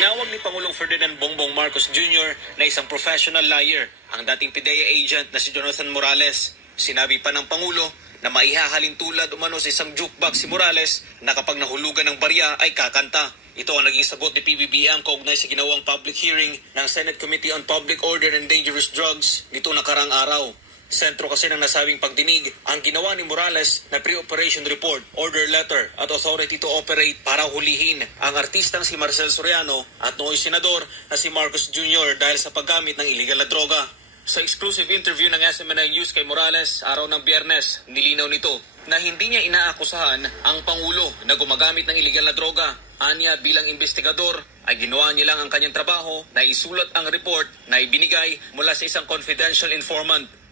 Tinawag ni Pangulong Ferdinand Bongbong Marcos Jr. na isang professional liar ang dating PIDEA agent na si Jonathan Morales. Sinabi pa ng Pangulo na maihahalin tulad umano sa isang jukebox si Morales na kapag nahulugan ng barya ay kakanta. Ito ang naging sagot ni PBBM kaugnay sa ginawang public hearing ng Senate Committee on Public Order and Dangerous Drugs nito nakarang araw. Sentro kasi ng nasabing pagdinig ang ginawa ni Morales na pre-operation report, order letter at authority to operate para hulihin ang artistang si Marcel Soriano at nooy senador na si Marcos Jr. dahil sa paggamit ng illegal na droga. Sa exclusive interview ng SMNI News kay Morales araw ng Biyernes, nilinaw nito na hindi niya inaakusahan ang Pangulo na gumagamit ng illegal na droga. Anya bilang investigador ay ginawa niya lang ang kanyang trabaho na isulat ang report na ibinigay mula sa isang confidential informant.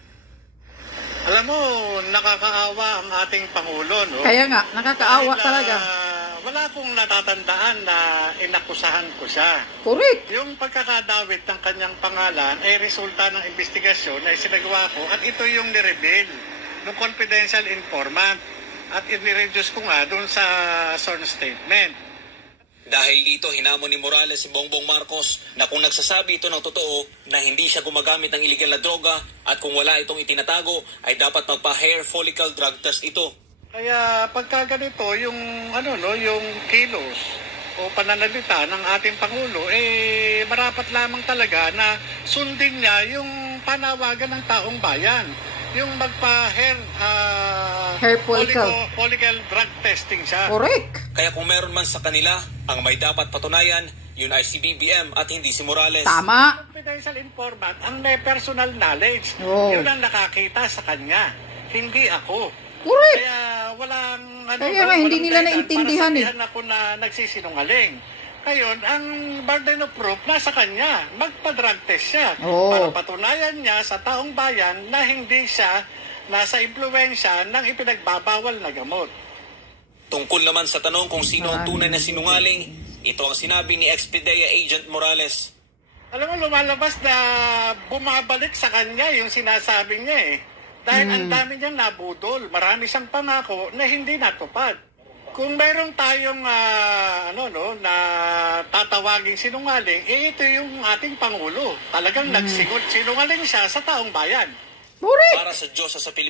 Alam mo, nakakaawa ang ating Pangulo, no? Kaya nga, nakakaawa dahil, talaga. Wala akong natatandaan na inakusahan ko siya. Correct. Yung pagkakadawit ng kanyang pangalan ay resulta ng investigasyon na isinagawa ko at ito yung nireveal ng confidential informant at inireduce ko nga doon sa sworn statement. Dahil dito, hinamon ni Morales si Bongbong Marcos na kung nagsasabi ito ng totoo na hindi siya gumagamit ng illegal na droga at kung wala itong itinatago ay dapat magpa-hair follicle drug test ito. Kaya pagka ganito, yung yung kilos o pananalita ng ating Pangulo, marapat lamang talaga na sundin niya yung panawagan ng taong bayan. Yung magpa-hair follicle drug testing siya. Correct. Kaya kung meron man sa kanila ang may dapat patunayan, yun ay si BBM at hindi si Morales. Tama. Confidential informant, ang may personal knowledge. Oh. Yun ang nakakita sa kanya. Hindi ako. Correct. Kaya walang hindi nila naintindihan para sabihan ako na nagsisinungaling. Ngayon, ang burden of proof nasa kanya. Magpa-drug test siya. Oh. Para patunayan niya sa taong bayan na hindi siya nasa impluensya ng ipinagbabawal na gamot. Tungkol naman sa tanong kung sino ang tunay na sinungaling, ito ang sinabi ni ex-PIDEA agent Morales. Alam mo, lumalabas na bumabalik sa kanya yung sinasabi niya eh. Dahil ang dami niyang nabudol. Marami siyang pangako na hindi natupad. Kung mayroon tayong na tatawaging sinungaling, ito yung ating Pangulo. Talagang nagsinungaling siya sa taong bayan. Correct. Para sa Diyos sa Pilipinas.